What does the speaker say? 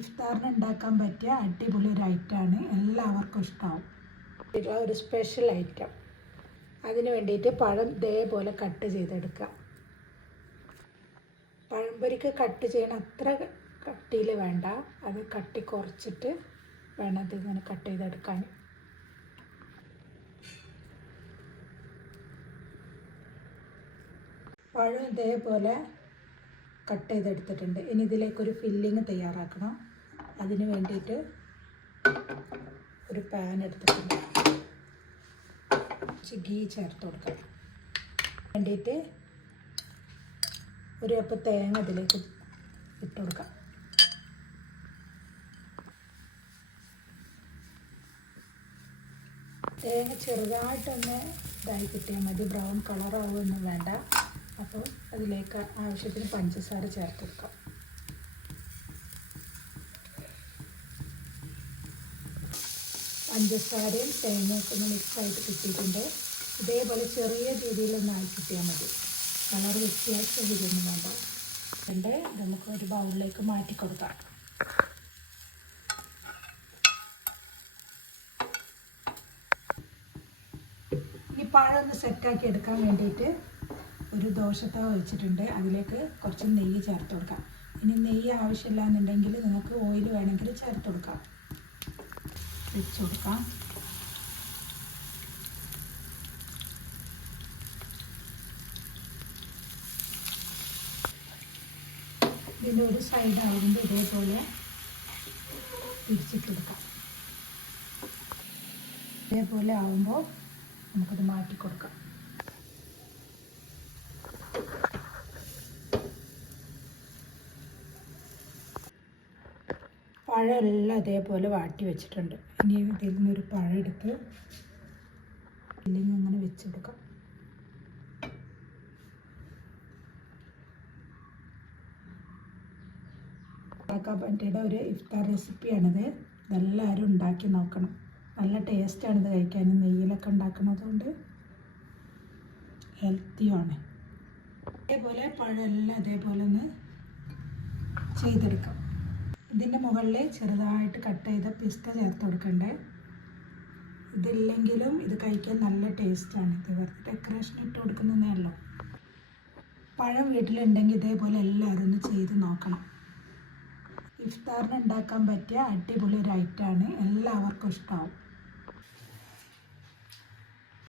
ഇഫ്താറിന് ഉണ്ടാക്കാൻ പറ്റിയ അടിപൊളി ഒരു ഐറ്റമാണ്, എല്ലാവർക്കും ഇഷ്ടമാവും. ഒരു സ്പെഷ്യൽ ഐറ്റം. അതിന് വേണ്ടിയിട്ട് പഴം ഇതേപോലെ കട്ട് ചെയ്തെടുക്കുക. പഴംപൊരിക്ക് കട്ട് ചെയ്യണ അത്ര കട്ടിയിൽ വേണ്ട, അത് കട്ടി കുറച്ചിട്ട് വേണം അത് ഇങ്ങനെ കട്ട് ചെയ്തെടുക്കാൻ. പഴം ഇതേപോലെ കട്ട് ചെയ്തെടുത്തിട്ടുണ്ട്. ഇനി ഇതിലേക്കൊരു ഫില്ലിങ് തയ്യാറാക്കണം. അതിന് വേണ്ടിയിട്ട് ഒരു പാൻ എടുത്തിട്ടുണ്ട്. ഗീ ചേർത്ത് കൊടുക്കണം. വേണ്ടിയിട്ട് ഒരു കപ്പ് തേങ്ങ ഇതിലേക്ക് ഇട്ട് കൊടുക്കാം. തേങ്ങ ചെറുതായിട്ടൊന്ന് ഇതായി കിട്ടിയാൽ മതി, ബ്രൗൺ കളറാവുമൊന്നും വേണ്ട. അപ്പോൾ അതിലേക്ക് ആവശ്യത്തിന് പഞ്ചസാര ചേർത്ത് കൊടുക്കാം. പഞ്ചസാരയും തേങ്ങയൊക്കെ ഒന്ന് മിക്സായിട്ട് കിട്ടിയിട്ടുണ്ട്. ഇതേപോലെ ചെറിയ രീതിയിലൊന്ന് ആയി കിട്ടിയാൽ മതി, കളർ വ്യത്യാസം ഇതൊന്നും വേണ്ട. എന്നിട്ട് നമുക്ക് ഒരു ബൗളിലേക്ക് മാറ്റി കൊടുക്കാം. ഈ പഴം ഒന്ന് സെറ്റാക്കി എടുക്കാൻ വേണ്ടിയിട്ട് ഒരു ദോശത്തവ വെച്ചിട്ടുണ്ട്. അതിലേക്ക് കുറച്ച് നെയ്യ് ചേർത്ത് കൊടുക്കാം. ഇനി നെയ്യ് ആവശ്യമില്ല എന്നുണ്ടെങ്കിൽ നിങ്ങൾക്ക് ഓയിൽ വേണമെങ്കിൽ ചേർത്ത് കൊടുക്കാം. വെച്ച് കൊടുക്കാം. ഇതിൻ്റെ ഒരു സൈഡ് ആവുമ്പോൾ ഇതേപോലെ തിരിച്ചിട്ട് കൊടുക്കാം. ഇതേപോലെ ആവുമ്പോൾ നമുക്കത് മാറ്റി കൊടുക്കാം. പഴമെല്ലാം അതേപോലെ വാട്ടി വെച്ചിട്ടുണ്ട്. ഇനി ഇതിൽ നിന്നൊരു പഴം എടുത്ത് ഫില്ലിങ് അങ്ങനെ വെച്ച് കൊടുക്കാം. ഉണ്ടാക്കാൻ പറ്റിയ ഒരു ഇഫ്താർ റെസിപ്പിയാണിത്. ഇതെല്ലാവരും ഉണ്ടാക്കി നോക്കണം. നല്ല ടേസ്റ്റാണിത് കഴിക്കാൻ. നെയ്യിലൊക്കെ ഉണ്ടാക്കുന്നതുകൊണ്ട് ഹെൽത്തിയുമാണ്. അതേപോലെ പഴമെല്ലാം അതേപോലെ ഒന്ന് ചെയ്തെടുക്കാം. ഇതിൻ്റെ മുകളിൽ ചെറുതായിട്ട് കട്ട് ചെയ്ത പിസ്ത ചേർത്ത് കൊടുക്കണ്ടേ. ഇതില്ലെങ്കിലും ഇത് കഴിക്കാൻ നല്ല ടേസ്റ്റാണ്. ഇത് വെറുതെ ഡെക്കറേഷൻ ഇട്ട് കൊടുക്കുന്നതേ ഉള്ളൂ. പഴം വീട്ടിലുണ്ടെങ്കിൽ ഇതേപോലെ എല്ലാവരും ഒന്ന് ചെയ്ത് നോക്കണം. ഇഫ്താറിന് ഉണ്ടാക്കാൻ പറ്റിയ അടിപൊളി ഒരു ഐറ്റമാണ്, എല്ലാവർക്കും ഇഷ്ടമാവും.